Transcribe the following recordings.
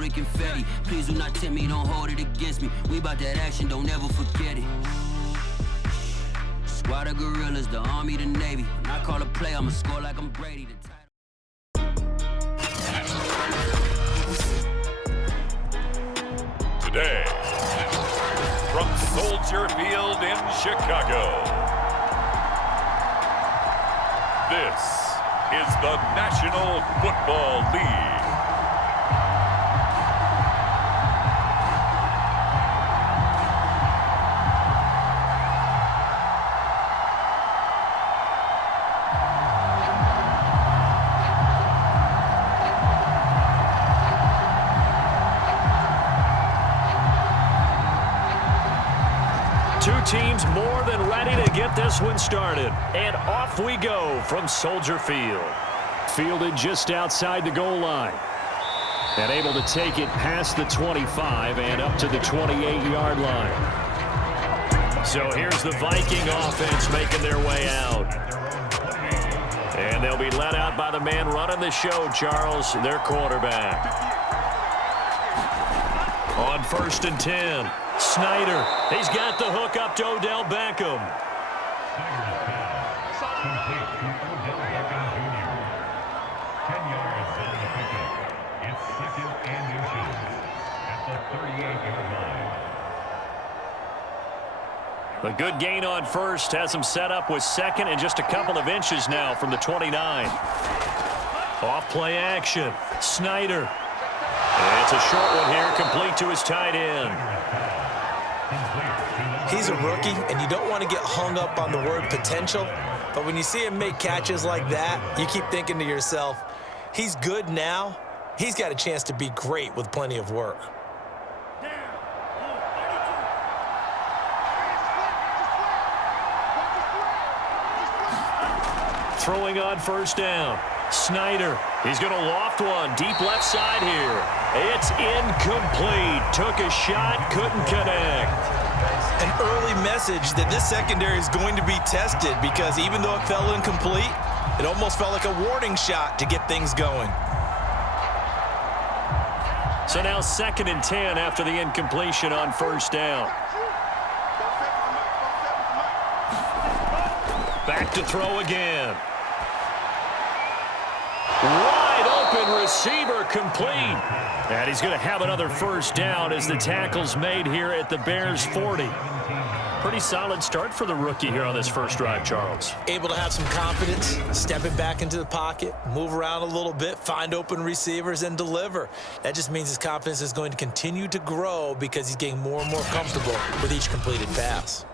throw the confetti. Please do not tempt me, don't hold it against me. We about that action, don't ever forget it. Squad of gorillas, the Army, the Navy. When I call a play, I'ma score like I'm Brady. Today, from Soldier Field in Chicago, this is the National Football League. Two teams more than ready to get this one started. And off we go from Soldier Field. Fielded just outside the goal line. And able to take it past the 25 and up to the 28-yard line. So here's the Viking offense making their way out. And they'll be led out by the man running the show, Charles, their quarterback. On 1st and 10. Snyder, he's got the hook up to Odell Beckham. Complete to Odell Beckham Jr. 10 yards on the pickup. It's 2nd and inches at the 38-yard line. A good gain on 1st has him set up with 2nd and just a couple of inches now from the 29. Off play action. Snyder. And it's a short one here, complete to his tight end. He's a rookie, and you don't want to get hung up on the word potential, but when you see him make catches like that, you keep thinking to yourself, he's good now. He's got a chance to be great with plenty of work. Throwing on 1st down. Snyder, he's going to loft one deep left side here. It's incomplete. Took a shot, couldn't connect. An early message that this secondary is going to be tested because even though it fell incomplete, it almost felt like a warning shot to get things going. So now 2nd and 10 after the incompletion on 1st down. Back to throw again. Wide open receiver complete. And he's going to have another 1st down as the tackle's made here at the Bears 40. Pretty solid start for the rookie here on this first drive, Charles. Able to have some confidence, stepping back into the pocket, move around a little bit, find open receivers, and deliver. That just means his confidence is going to continue to grow because he's getting more and more comfortable with each completed pass.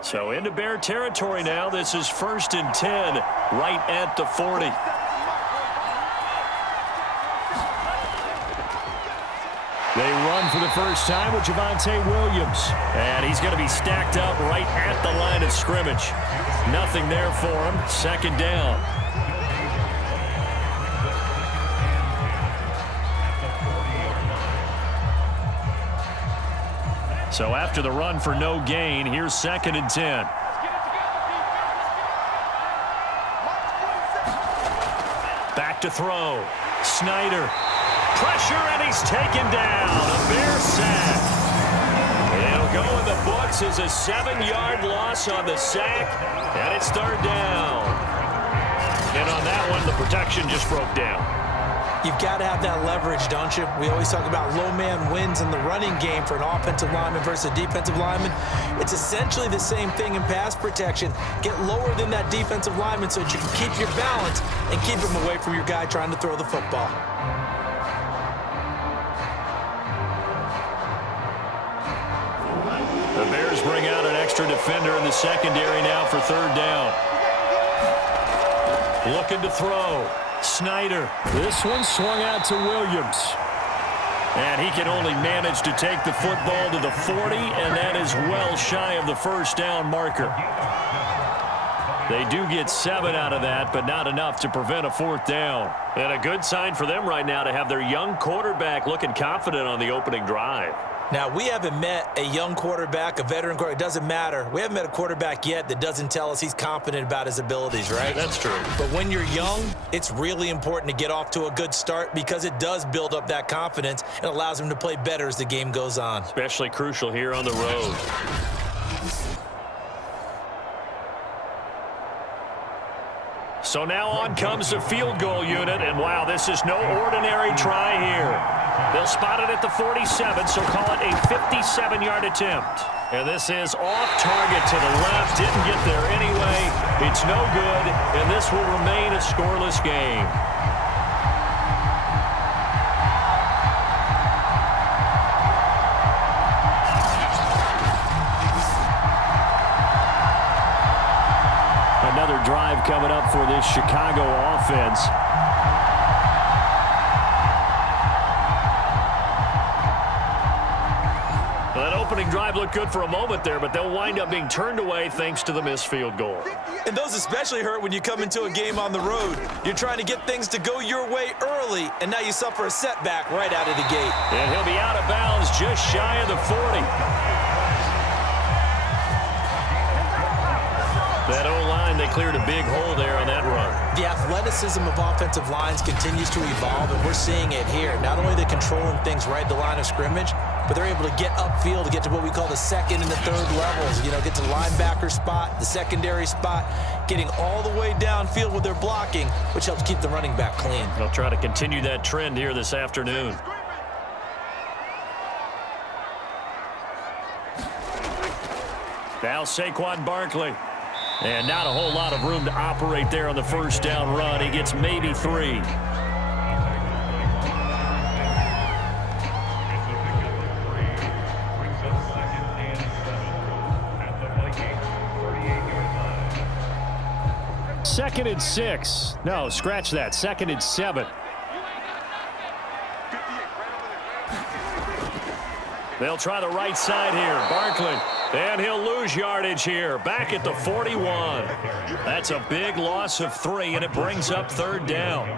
So into Bear territory now. This is 1st and 10 right at the 40. They run for the first time with Javonte Williams. And he's going to be stacked up right at the line of scrimmage. Nothing there for him. 2nd down. So after the run for no gain, here's 2nd and 10. Back to throw. Snyder. Pressure, and he's taken down. A Bear sack. It'll go in the books as a 7-yard loss on the sack, and it's 3rd down. And on that one, the protection just broke down. You've got to have that leverage, don't you? We always talk about low man wins in the running game for an offensive lineman versus a defensive lineman. It's essentially the same thing in pass protection. Get lower than that defensive lineman so that you can keep your balance and keep him away from your guy trying to throw the football. The Bears bring out an extra defender in the secondary now for 3rd down. Looking to throw. Snyder. This one swung out to Williams. And he can only manage to take the football to the 40, and that is well shy of the 1st down marker. They do get 7 out of that, but not enough to prevent a 4th down. And a good sign for them right now to have their young quarterback looking confident on the opening drive. Now, we haven't met a young quarterback, a veteran quarterback. It doesn't matter. We haven't met a quarterback yet that doesn't tell us he's confident about his abilities, right? That's true. But when you're young, it's really important to get off to a good start because it does build up that confidence and allows him to play better as the game goes on. Especially crucial here on the road. So now on comes the field goal unit, and wow, this is no ordinary try here. They'll spot it at the 47, so call it a 57-yard attempt. And this is off target to the left. Didn't get there anyway. It's no good, and this will remain a scoreless game. Another drive coming up for this Chicago offense. Well, that opening drive looked good for a moment there, but they'll wind up being turned away thanks to the missed field goal. And those especially hurt when you come into a game on the road. You're trying to get things to go your way early, and now you suffer a setback right out of the gate. And he'll be out of bounds just shy of the 40. That O-line, they cleared a big hole there on that run. The athleticism of offensive lines continues to evolve, and we're seeing it here. Not only are they controlling things right at the line of scrimmage, but they're able to get upfield to get to what we call the second and the third levels. You know, get to the linebacker spot, the secondary spot, getting all the way downfield with their blocking, which helps keep the running back clean. They'll try to continue that trend here this afternoon. Now Saquon Barkley. And not a whole lot of room to operate there on the first down run. He gets maybe 3. Second and 6. No, scratch that. 2nd and 7. They'll try the right side here. Barkley. And he'll lose yardage here. Back at the 41. That's a big loss of 3, and it brings up 3rd down.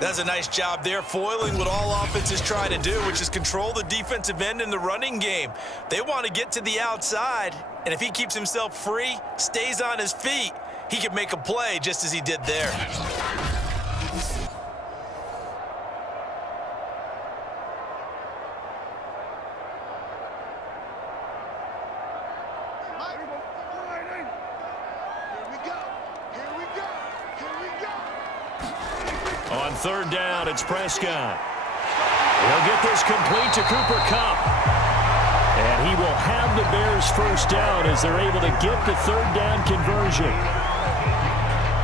That's a nice job there, foiling what all offenses try to do, which is control the defensive end in the running game. They want to get to the outside, and if he keeps himself free, stays on his feet, he can make a play just as he did there. On 3rd down, it's Prescott. He'll get this complete to Cooper Kupp. And he will have the Bears' 1st down as they're able to get the 3rd down conversion.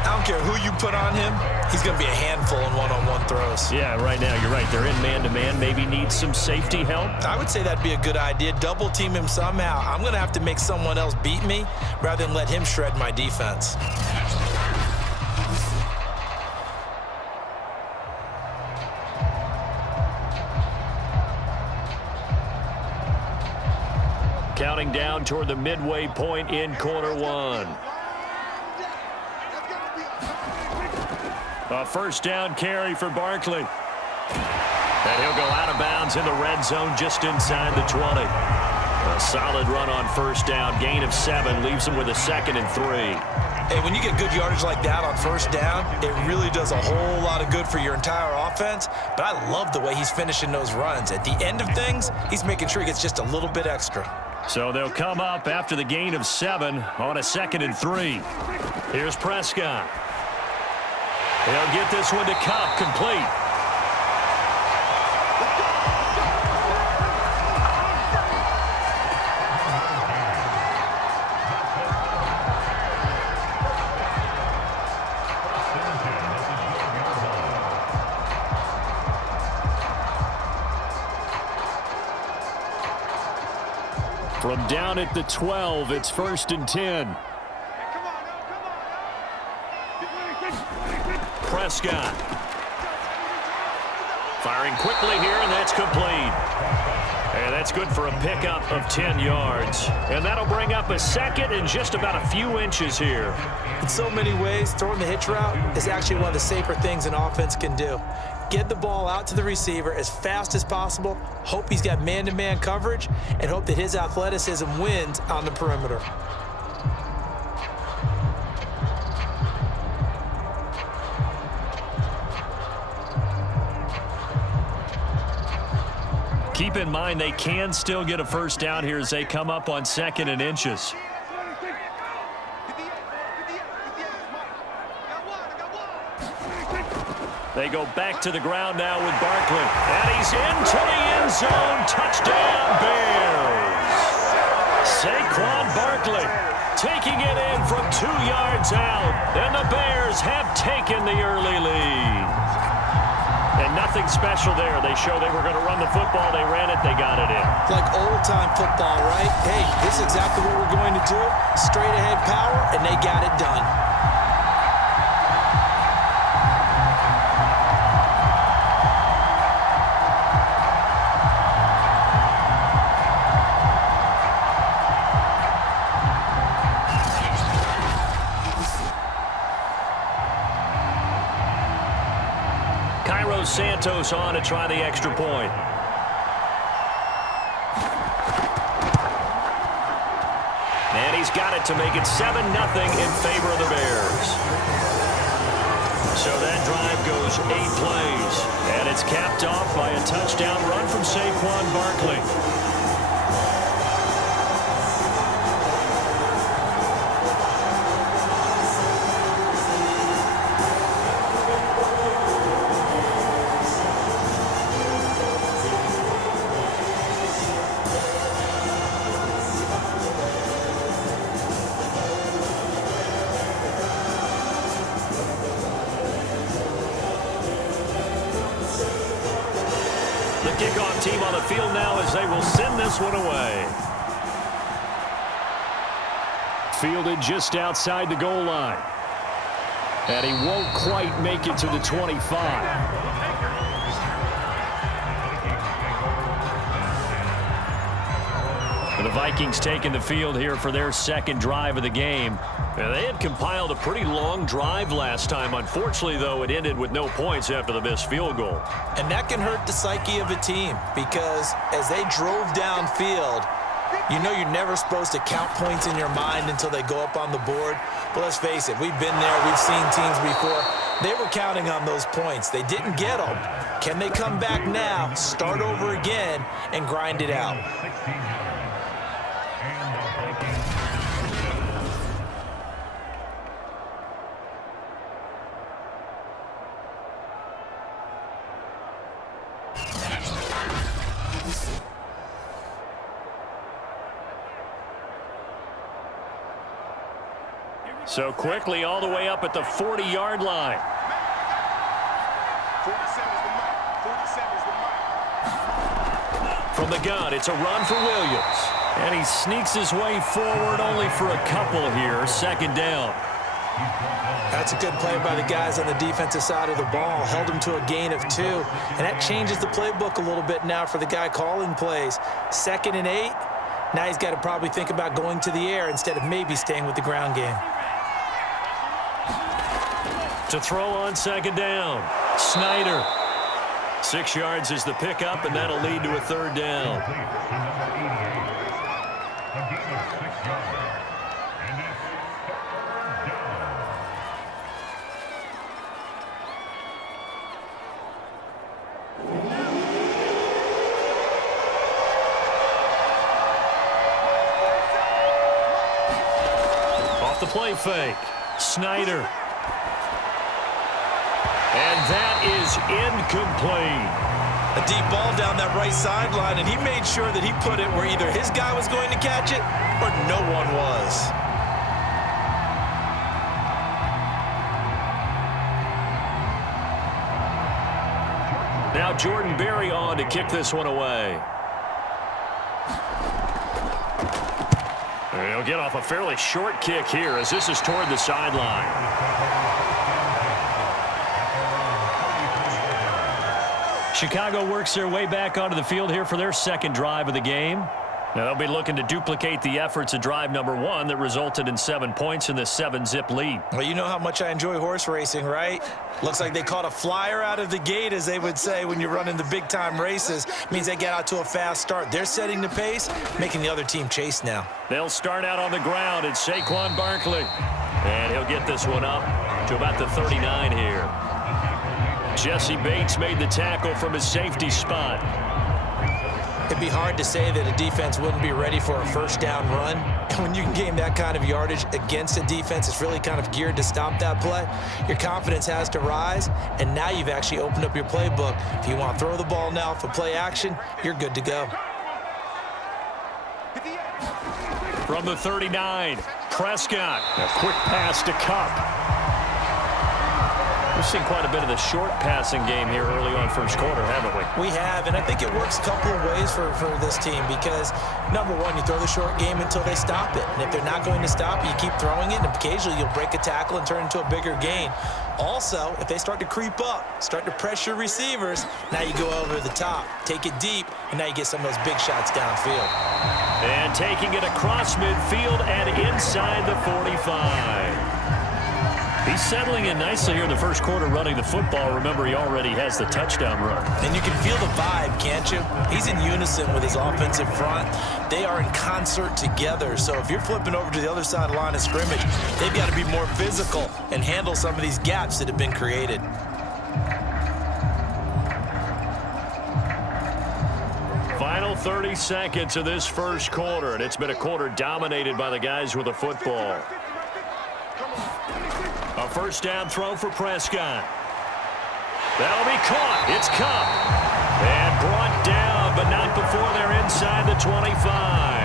I don't care who you put on him, he's going to be a handful in one-on-one throws. Yeah, right now, you're right. They're in man-to-man. Maybe need some safety help. I would say that'd be a good idea. Double team him somehow. I'm going to have to make someone else beat me rather than let him shred my defense. Counting down toward the midway point in quarter 1. A 1st down carry for Barkley. And he'll go out of bounds in the red zone just inside the 20. A solid run on 1st down. Gain of 7 leaves him with a 2nd and 3. Hey, when you get good yardage like that on 1st down, it really does a whole lot of good for your entire offense. But I love the way he's finishing those runs. At the end of things, he's making sure he gets just a little bit extra. So they'll come up after the gain of 7 on a 2nd and 3. Here's Prescott. They'll get this one to Kupp, complete. From down at the 12, it's 1st and 10. Prescott. Firing quickly here, and that's complete. And that's good for a pickup of 10 yards. And that'll bring up a second and just about a few inches here. In so many ways, throwing the hitch route is actually one of the safer things an offense can do. Get the ball out to the receiver as fast as possible, hope he's got man-to-man coverage, and hope that his athleticism wins on the perimeter. Keep in mind they can still get a first down here as they come up on 2nd and inches. They go back to the ground now with Barkley. And he's into the end zone. Touchdown, Bears. Saquon Barkley taking it in from 2 yards out. And the Bears have taken the early lead. And nothing special there. They show they were going to run the football. They ran it. They got it in. Like old-time football, right? Hey, this is exactly what we're going to do. Straight-ahead power, and they got it done. Santos on to try the extra point. And he's got it to make it 7-0 in favor of the Bears. So that drive goes 8 plays. And it's capped off by a touchdown run from Saquon Barkley. Kickoff team on the field now as they will send this one away. Fielded just outside the goal line. And he won't quite make it to the 25. The Vikings taking the field here for their second drive of the game. And they had compiled a pretty long drive last time. Unfortunately, though, it ended with no points after the missed field goal. And that can hurt the psyche of a team because as they drove downfield, you know you're never supposed to count points in your mind until they go up on the board. But let's face it, we've been there. We've seen teams before. They were counting on those points. They didn't get them. Can they come back now, start over again, and grind it out? So quickly all the way up at the 40-yard line. From the gun, it's a run for Williams. And he sneaks his way forward only for a couple here. Second down. That's a good play by the guys on the defensive side of the ball. Held him to a gain of 2. And that changes the playbook a little bit now for the guy calling plays. 2nd and 8. Now he's got to probably think about going to the air instead of maybe staying with the ground game. To throw on second down. Snyder. 6 yards is the pickup, and that'll lead to a third down. Off the play fake. Snyder. And that is incomplete. A deep ball down that right sideline, and he made sure that he put it where either his guy was going to catch it or no one was. Now Jordan Berry on to kick this one away. He'll get off a fairly short kick here as this is toward the sideline. Chicago works their way back onto the field here for their second drive of the game. Now they'll be looking to duplicate the efforts of drive number 1 that resulted in 7 points in this 7-zip lead. Well, you know how much I enjoy horse racing, right? Looks like they caught a flyer out of the gate, as they would say when you're running the big-time races. Means they get out to a fast start. They're setting the pace, making the other team chase now. They'll start out on the ground. It's Saquon Barkley. And he'll get this one up to about the 39 here. Jesse Bates made the tackle from his safety spot. It'd be hard to say that a defense wouldn't be ready for a first down run. When you can gain that kind of yardage against a defense, it's really kind of geared to stop that play. Your confidence has to rise, and now you've actually opened up your playbook. If you want to throw the ball now for play action, you're good to go. From the 39, Prescott. A quick pass to Cup. We've seen quite a bit of the short passing game here early on first quarter, haven't we? We have, and I think it works a couple of ways for this team because, number one, you throw the short game until they stop it. And if they're not going to stop it, you keep throwing it, and occasionally you'll break a tackle and turn it into a bigger gain. Also, if they start to creep up, start to pressure receivers, now you go over the top, take it deep, and now you get some of those big shots downfield. And taking it across midfield and inside the 45. He's settling in nicely here in the first quarter running the football. Remember, he already has the touchdown run. And you can feel the vibe, can't you? He's in unison with his offensive front. They are in concert together. So if you're flipping over to the other side of the line of scrimmage, they've got to be more physical and handle some of these gaps that have been created. Final 30 seconds of this first quarter, and it's been a quarter dominated by the guys with the football. A first down throw for Prescott. That'll be caught. It's Cup. And brought down, but not before they're inside the 25.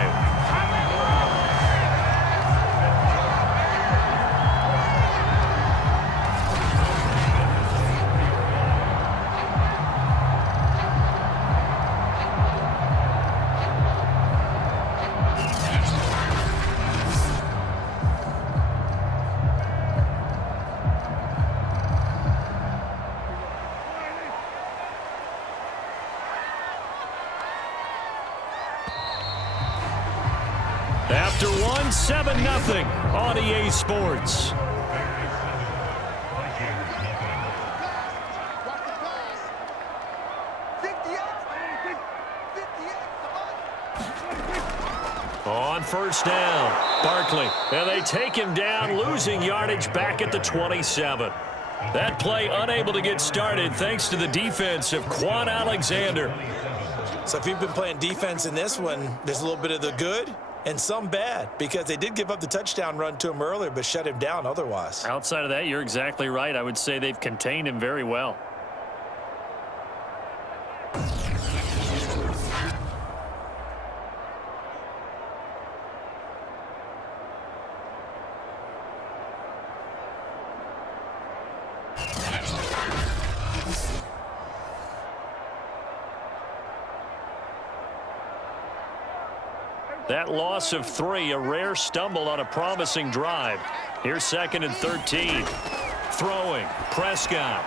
After one, 7-0 on EA Sports. On first down, Barkley. And they take him down, losing yardage back at the 27. That play unable to get started thanks to the defense of Quan Alexander. So if you've been playing defense in this one, there's a little bit of the good and some bad, because they did give up the touchdown run to him earlier, but shut him down otherwise. Outside of that, you're exactly right. I would say they've contained him very well. That loss of 3, a rare stumble on a promising drive. Here's 2nd and 13. Throwing, Prescott.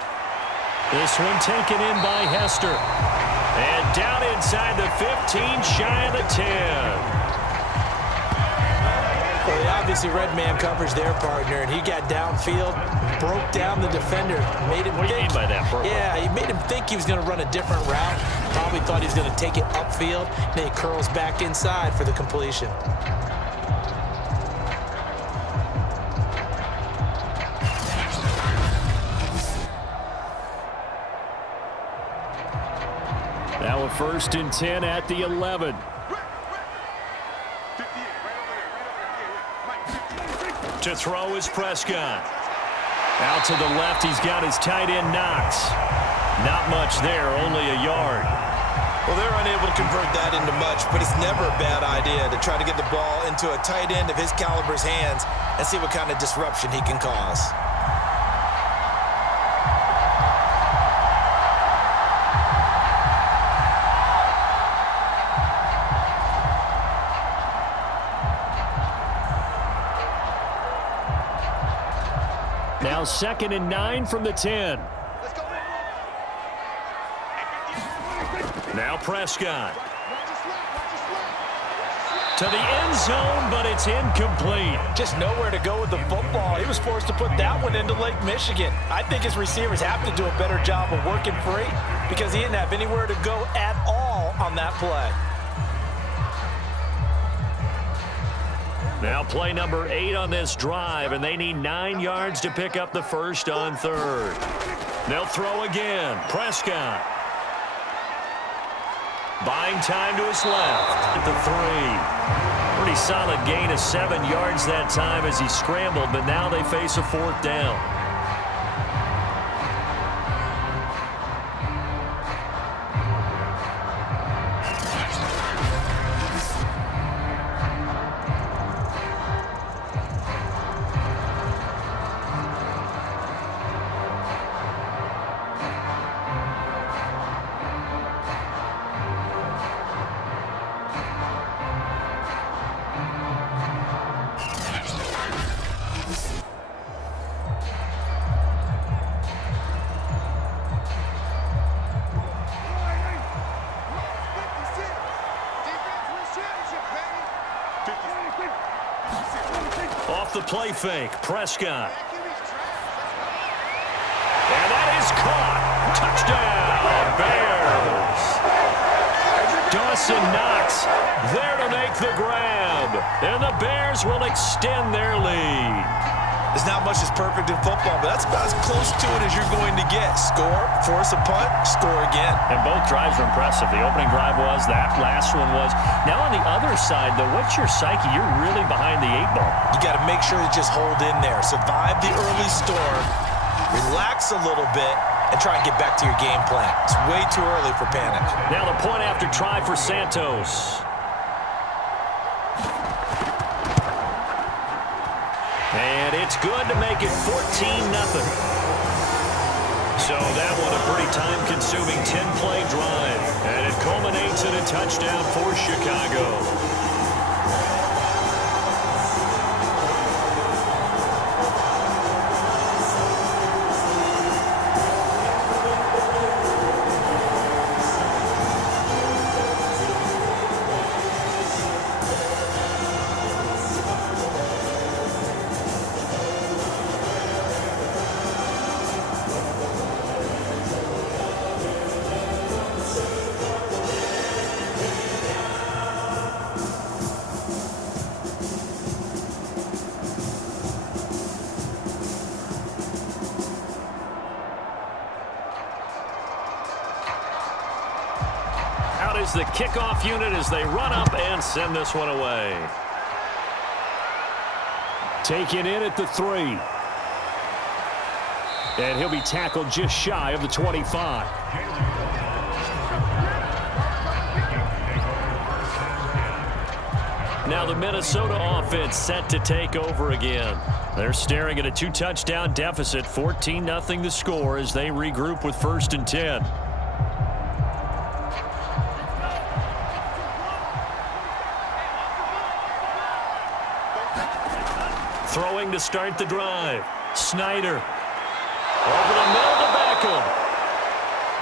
This one taken in by Hester. And down inside the 15, shy of the 10. Well, they obviously read man coverage their partner, and he got downfield, broke down the defender, made him What do you mean by that, Purple? Yeah, he made him think he was going to run a different route. Probably thought he was going to take it upfield, and then he curls back inside for the completion. Now a 1st and 10 at the 11. To throw is Prescott. Out to the left, he's got his tight end Knox. Not much there, only a yard. Well, they're unable to convert that into much, but it's never a bad idea to try to get the ball into a tight end of his caliber's hands and see what kind of disruption he can cause. Now 2nd and 9 from the 10. Now Prescott. To the end zone, but it's incomplete. Just nowhere to go with the football. He was forced to put that one into Lake Michigan. I think his receivers have to do a better job of working free because he didn't have anywhere to go at all on that play. Now play number 8 on this drive, and they need 9 yards to pick up the first on third. They'll throw again. Prescott. Buying time to his left at the 3. Pretty solid gain of 7 yards that time as he scrambled, but now they face a 4th down. Off the play fake, Prescott. And that is caught. Touchdown, Bears. Dawson Knox there to make the grab. And the Bears will extend their lead. There's not much that's perfect in football, but that's about as close to it as you're going to get. Score, force a punt, score again. And both drives were impressive. The opening drive was, that last one was. Now on the other side, though, what's your psyche? You're really behind the 8 ball. You got to make sure to just hold in there. Survive the early storm, relax a little bit, and try and get back to your game plan. It's way too early for panic. Now the point after try for Santos. And it's good to make it 14-0. So that one a pretty time-consuming 10-play drive. And it culminates in a touchdown for Chicago. Is the kickoff unit as they run up and send this one away. Taken in at the 3. And he'll be tackled just shy of the 25. Now the Minnesota offense set to take over again. They're staring at a 2-touchdown deficit, 14-0 the score as they regroup with 1st and 10. Throwing to start the drive. Snyder. Over the middle to Beckham.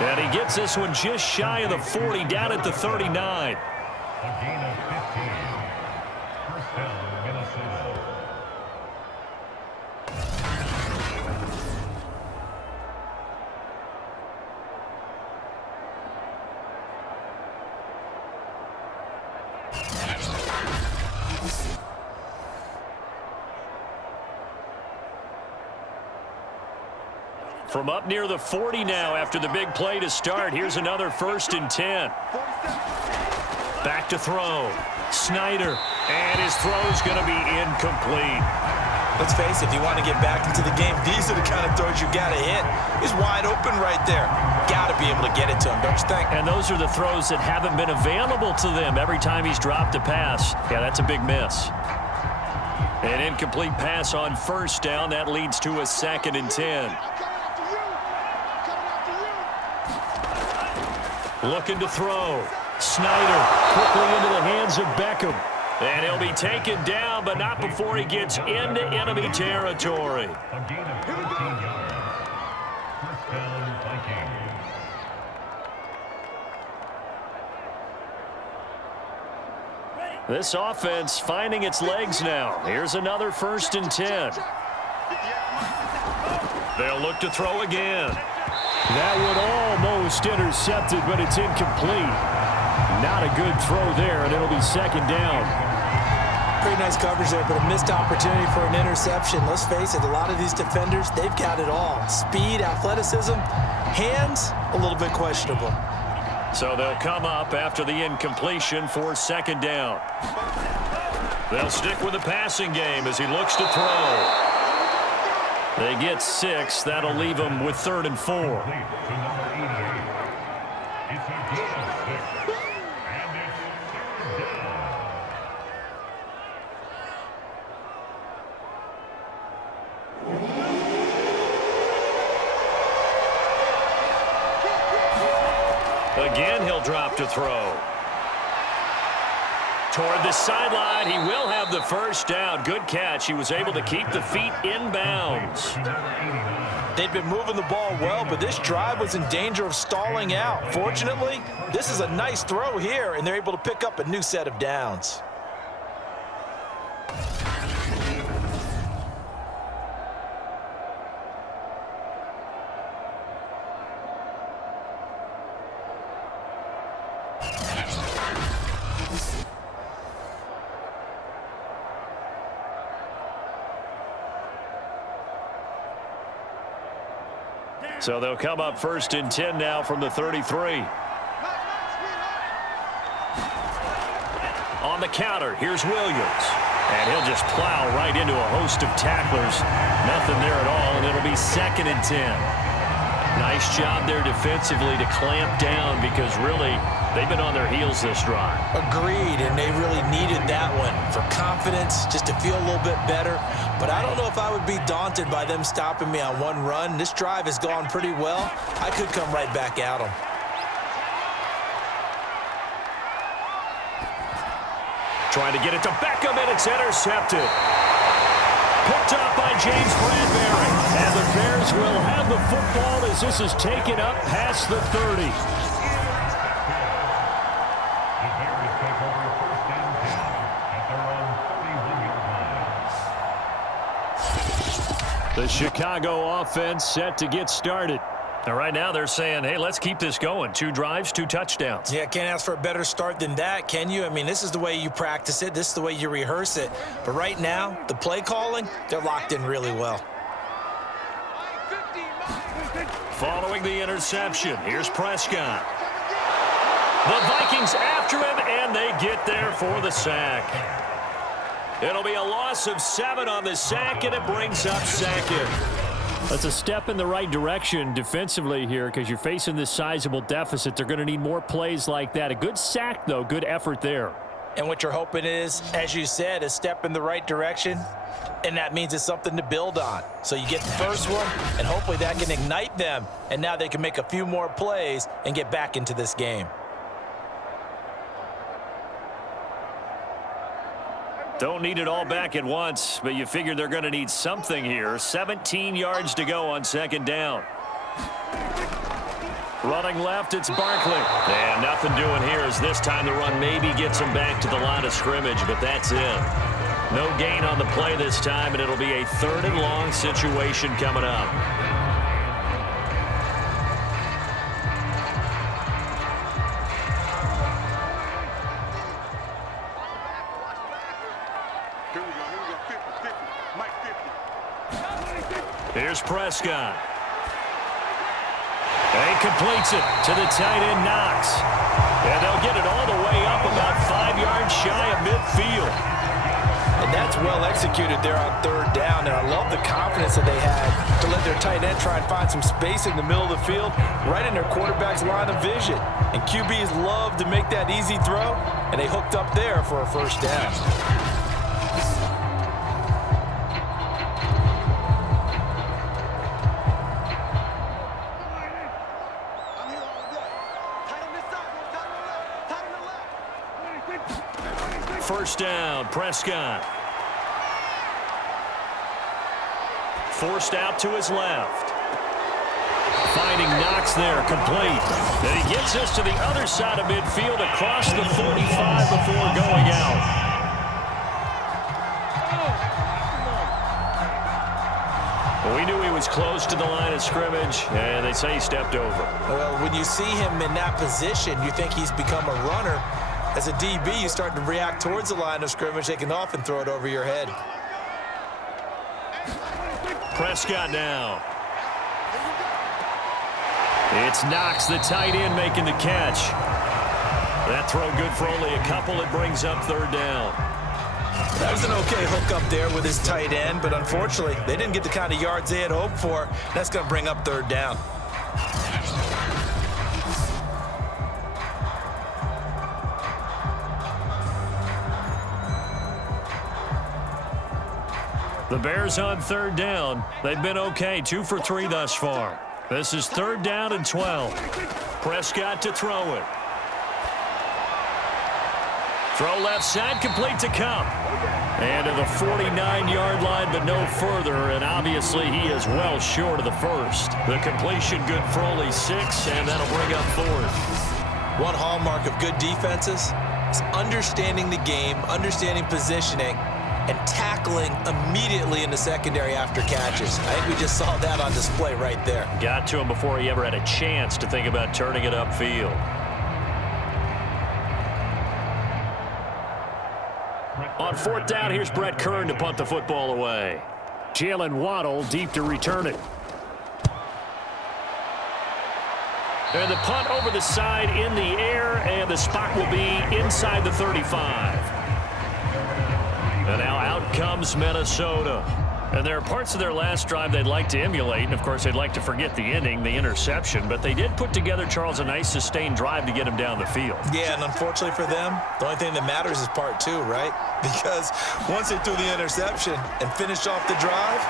And he gets this one just shy of the 40, down at the 39. A gain of 15. First down, Minnesota. From up near the 40 now after the big play to start. Here's another 1st and 10. Back to throw. Snyder. And his throw's going to be incomplete. Let's face it, if you want to get back into the game, these are the kind of throws you got to hit. He's wide open right there. Got to be able to get it to him, don't you think? And those are the throws that haven't been available to them every time he's dropped a pass. Yeah, that's a big miss. An incomplete pass on 1st down. That leads to a 2nd and 10. Looking to throw. Snyder quickly into the hands of Beckham. And he'll be taken down, but not before he gets into enemy territory. A gain of 13 yards. First down, Vikings. This offense finding its legs now. Here's another 1st and 10. They'll look to throw again. That one almost intercepted, but it's incomplete. Not a good throw there, and it'll be 2nd down. Pretty nice coverage there, but a missed opportunity for an interception. Let's face it, a lot of these defenders, they've got it all. Speed, athleticism, hands, a little bit questionable. So they'll come up after the incompletion for 2nd down. They'll stick with the passing game as he looks to throw. They get 6. That'll leave them with 3rd and 4. Again, he'll drop to throw. Toward the sideline, he will have the 1st down. Good catch. He was able to keep the feet in bounds. They'd been moving the ball well, but this drive was in danger of stalling out. Fortunately, this is a nice throw here, and they're able to pick up a new set of downs. So they'll come up 1st and 10 now from the 33. On the counter, here's Williams. And he'll just plow right into a host of tacklers. Nothing there at all, and it'll be 2nd and 10. Nice job there defensively to clamp down because really they've been on their heels this drive. Agreed, and they really needed that one for confidence, just to feel a little bit better. But I don't know if I would be daunted by them stopping me on one run. This drive has gone pretty well. I could come right back at them. Trying to get it to Beckham, and it's intercepted. Picked up by James Bradbury. And the Bears will have the football as this is taken up past the 30. The Chicago offense set to get started. And right now they're saying, hey, let's keep this going. 2 drives, 2 touchdowns. Yeah, can't ask for a better start than that, can you? I mean, this is the way you practice it. This is the way you rehearse it. But right now, the play calling, they're locked in really well. Following the interception, here's Prescott. The Vikings after him, and they get there for the sack. It'll be a loss of 7 on the sack, and it brings up 2nd. That's a step in the right direction defensively here because you're facing this sizable deficit. They're going to need more plays like that. A good sack, though. Good effort there. And what you're hoping is, as you said, a step in the right direction, and that means it's something to build on. So you get the first one, and hopefully that can ignite them, and now they can make a few more plays and get back into this game. Don't need it all back at once, but you figure they're going to need something here. 17 yards to go on 2nd down. Running left, it's Barkley. And nothing doing here as this time the run maybe gets him back to the line of scrimmage, but that's it. No gain on the play this time, and it'll be a 3rd and long situation coming up. Here's Prescott. And he completes it to the tight end, Knox. And they'll get it all the way up about 5 yards shy of midfield. And that's well executed there on 3rd down. And I love the confidence that they had to let their tight end try and find some space in the middle of the field, right in their quarterback's line of vision. And QBs love to make that easy throw, and they hooked up there for a 1st down. First down, Prescott. Forced out to his left. Finding Knox there, complete. And he gets us to the other side of midfield across the 45 before going out. We knew he was close to the line of scrimmage, and they say he stepped over. Well, when you see him in that position, you think he's become a runner. As a DB, you start to react towards the line of scrimmage. They can often throw it over your head. Prescott now. It's Knox, the tight end, making the catch. That throw good for only a couple. It brings up third down. That was an okay hook up there with his tight end, but unfortunately, they didn't get the kind of yards they had hoped for. That's going to bring up third down. The Bears on third down. They've been okay, 2 for 3 thus far. This is third down and 12. Prescott to throw it. Throw left side, complete to Cup. And to the 49-yard line, but no further. And obviously, he is well short of the first. The completion good for only 6, and that'll bring up fourth. One hallmark of good defenses is understanding the game, understanding positioning, and tackling immediately in the secondary after catches. I think we just saw that on display right there. Got to him before he ever had a chance to think about turning it upfield. On fourth down, here's Brett Kern to punt the football away. Jalen Waddle deep to return it. And the punt over the side in the air, and the spot will be inside the 35. And now out comes Minnesota. And there are parts of their last drive they'd like to emulate. And, of course, they'd like to forget the ending, the interception. But they did put together, Charles, a nice sustained drive to get him down the field. Yeah, and unfortunately for them, the only thing that matters is part 2, right? Because once they threw the interception and finished off the drive,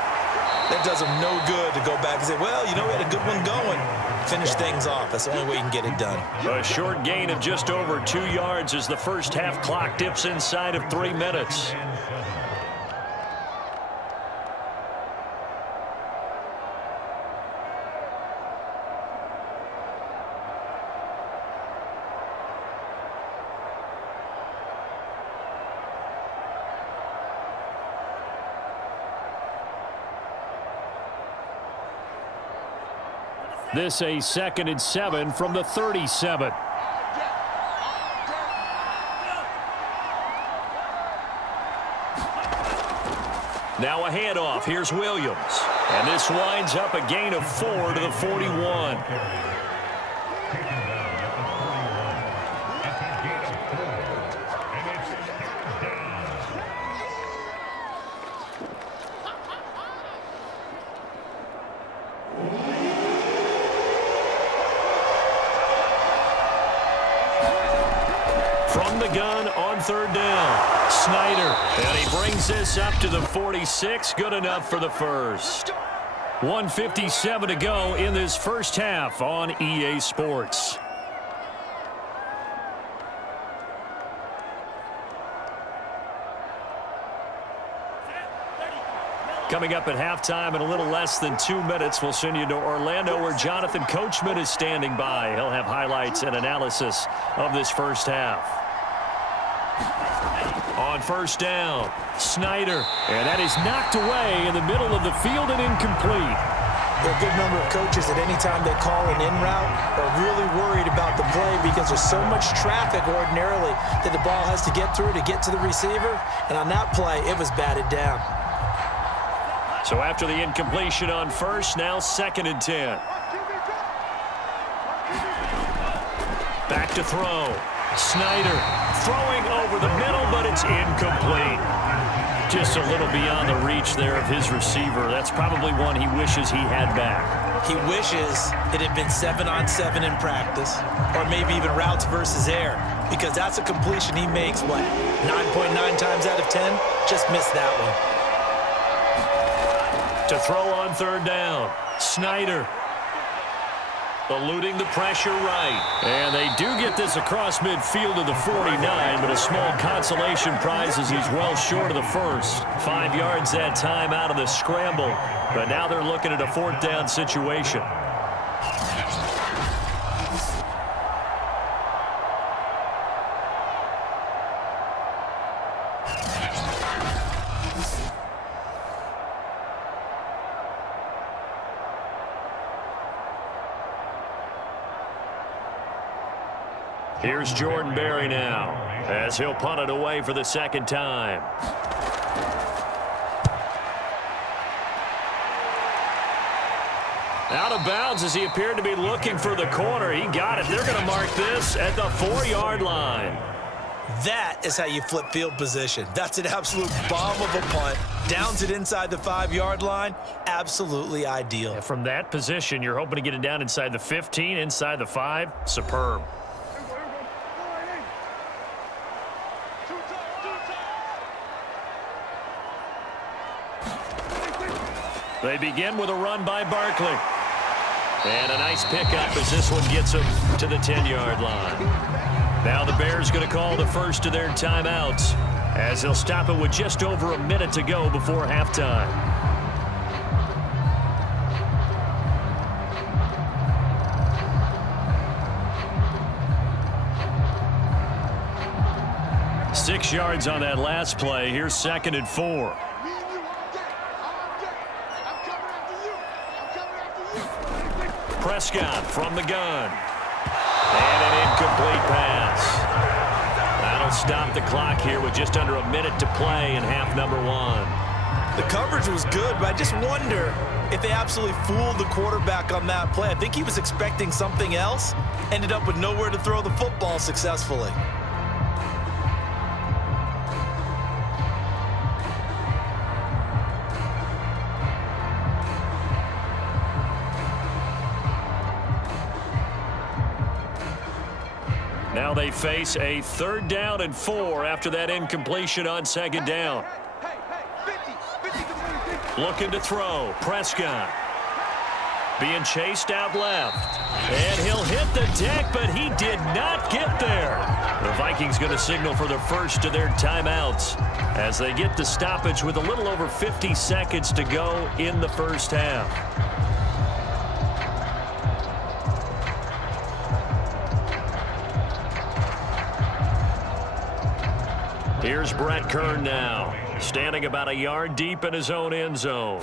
that does them no good to go back and say, well, you know, we had a good one going. Finish things off. That's the only way you can get it done. A short gain of just over 2 yards as the first half clock dips inside of 3 minutes. This a 2nd and 7 from the 37. Now a handoff. Here's Williams. And this winds up a gain of 4 to the 41. From the gun on third down, Snyder, and he brings this up to the 46, good enough for the first. 1:57 to go in this first half on EA Sports. Coming up at halftime in a little less than 2 minutes, we'll send you to Orlando where Jonathan Coachman is standing by. He'll have highlights and analysis of this first half. On first down, Snyder, and that is knocked away in the middle of the field and incomplete. There are a good number of coaches that any time they call an in route are really worried about the play because there's so much traffic ordinarily that the ball has to get through to get to the receiver. And on that play, it was batted down. So after the incompletion on first, now 2nd and 10. Back to throw. Snyder throwing over the middle, but it's incomplete. Just a little beyond the reach there of his receiver. That's probably one he wishes he had back. He wishes it had been 7-on-7 in practice, or maybe even routes versus air, because that's a completion he makes, what, 9.9 times out of 10? Just missed that one. To throw on third down, Snyder eluding the pressure right. And they do get this across midfield to the 49, but a small consolation prize as he's well short of the first. 5 yards that time out of the scramble, but now they're looking at a 4th down situation. Here's Jordan Berry now, as he'll punt it away for the second time. Out of bounds as he appeared to be looking for the corner. He got it. They're going to mark this at the 4-yard line. That is how you flip field position. That's an absolute bomb of a punt. Downs it inside the 5-yard line. Absolutely ideal. And from that position, you're hoping to get it down inside the 15, inside the 5. Superb. They begin with a run by Barkley. And a nice pickup as this one gets them to the 10-yard line. Now the Bears going to call the first of their timeouts as they'll stop it with just over a minute to go before halftime. Six yards on that last play. Here's 2nd and 4. Prescott from the gun. And an incomplete pass. That'll stop the clock here with just under a minute to play in half number 1. The coverage was good, but I just wonder if they absolutely fooled the quarterback on that play. I think he was expecting something else. Ended up with nowhere to throw the football successfully. Now they face a 3rd down and 4 after that incompletion on 2nd down. Looking to throw. Prescott. Being chased out left. And he'll hit the deck, but he did not get there. The Vikings going to signal for the first of their timeouts as they get the stoppage with a little over 50 seconds to go in the first half. Here's Brett Kern now, standing about a yard deep in his own end zone.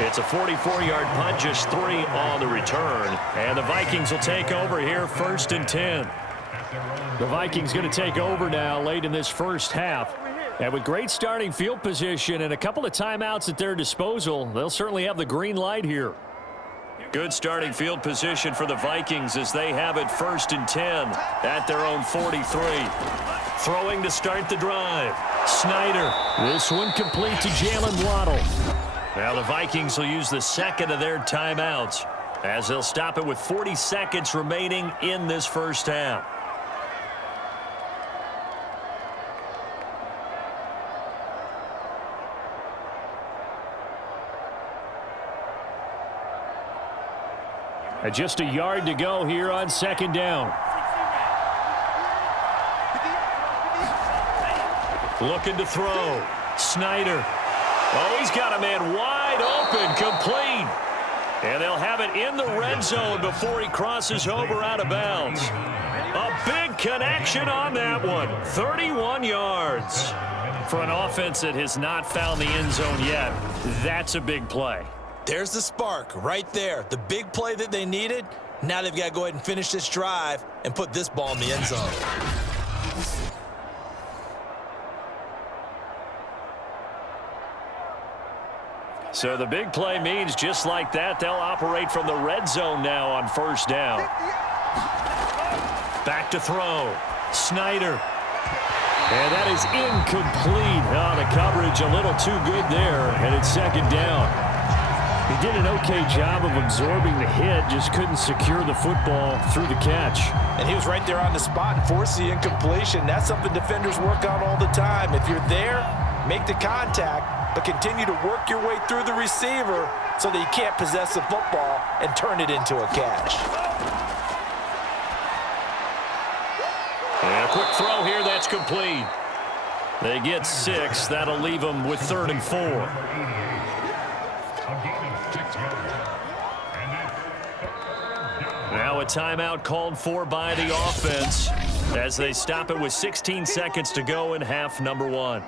It's a 44-yard punt, just 3 on the return. And the Vikings will take over here, 1st and 10. The Vikings going to take over now late in this first half. And with great starting field position and a couple of timeouts at their disposal, they'll certainly have the green light here. Good starting field position for the Vikings as they have it 1st and 10 at their own 43. Throwing to start the drive. Snyder. This one complete to Jalen Waddle. Now the Vikings will use the 2nd of their timeouts as they'll stop it with 40 seconds remaining in this first half. And just a yard to go here on 2nd down. Looking to throw. Snyder. Oh, he's got a man wide open, complete. And they'll have it in the red zone before he crosses over out of bounds. A big connection on that one. 31 yards. For an offense that has not found the end zone yet, that's a big play. There's the spark right there. The big play that they needed. Now they've got to go ahead and finish this drive and put this ball in the end zone. So the big play means just like that, they'll operate from the red zone now on 1st down. Back to throw. Snyder. And that is incomplete. Oh, the coverage a little too good there, and it's 2nd down. He did an okay job of absorbing the hit, just couldn't secure the football through the catch. And he was right there on the spot and forced the incompletion. That's something defenders work on all the time. If you're there, make the contact, but continue to work your way through the receiver so that you can't possess the football and turn it into a catch. And a quick throw here, that's complete. They get 6. That'll leave them with 3rd and 4. A gain of 6 yards. And it's Now a timeout called for by the offense as they stop it with 16 seconds to go in half number 1.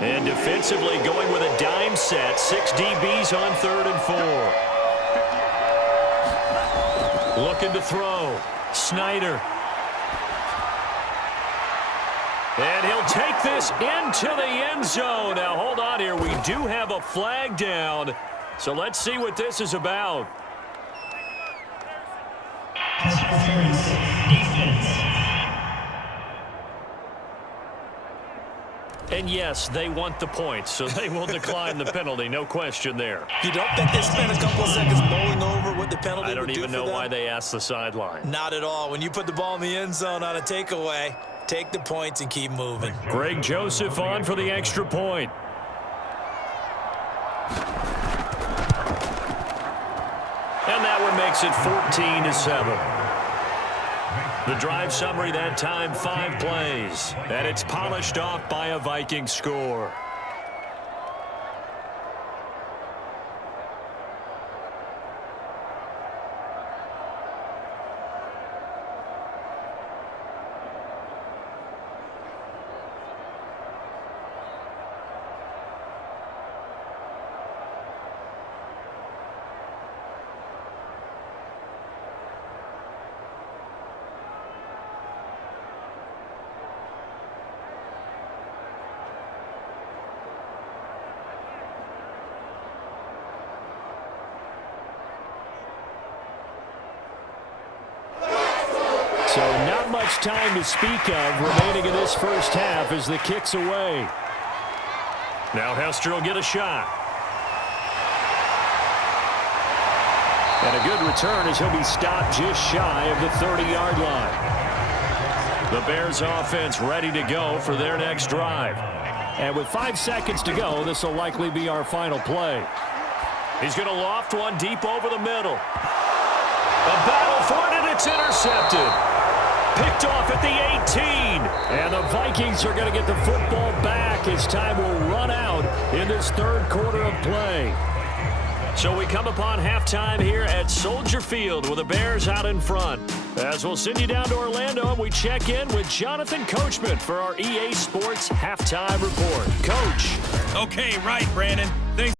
And defensively going with a dime set. 6 DBs on 3rd and 4. Looking to throw. Snyder. And he'll take this into the end zone. Now hold on here. We do have a flag down. So let's see what this is about. And yes, they want the points, so they will decline the penalty. No question there. You don't think they spent a couple of seconds mulling over what the penalty I don't would do even for know them? why they asked the sideline. Not at all. When you put the ball in the end zone on a takeaway, take the points and keep moving. Greg Joseph on for the extra point. And that one makes it 14-7. The drive summary that time, 5 plays. And it's polished off by a Viking score. So not much time to speak of remaining in this first half as the kick's away. Now Hester will get a shot. And a good return as he'll be stopped just shy of the 30-yard line. The Bears offense ready to go for their next drive. And with 5 seconds to go, this will likely be our final play. He's going to loft one deep over the middle. A battle for it, and it's intercepted. Picked off at the 18. And the Vikings are going to get the football back as time will run out in this third quarter of play. So we come upon halftime here at Soldier Field with the Bears out in front. As we'll send you down to Orlando and we check in with Jonathan Coachman for our EA Sports Halftime Report. Coach. Okay, right, Brandon. Things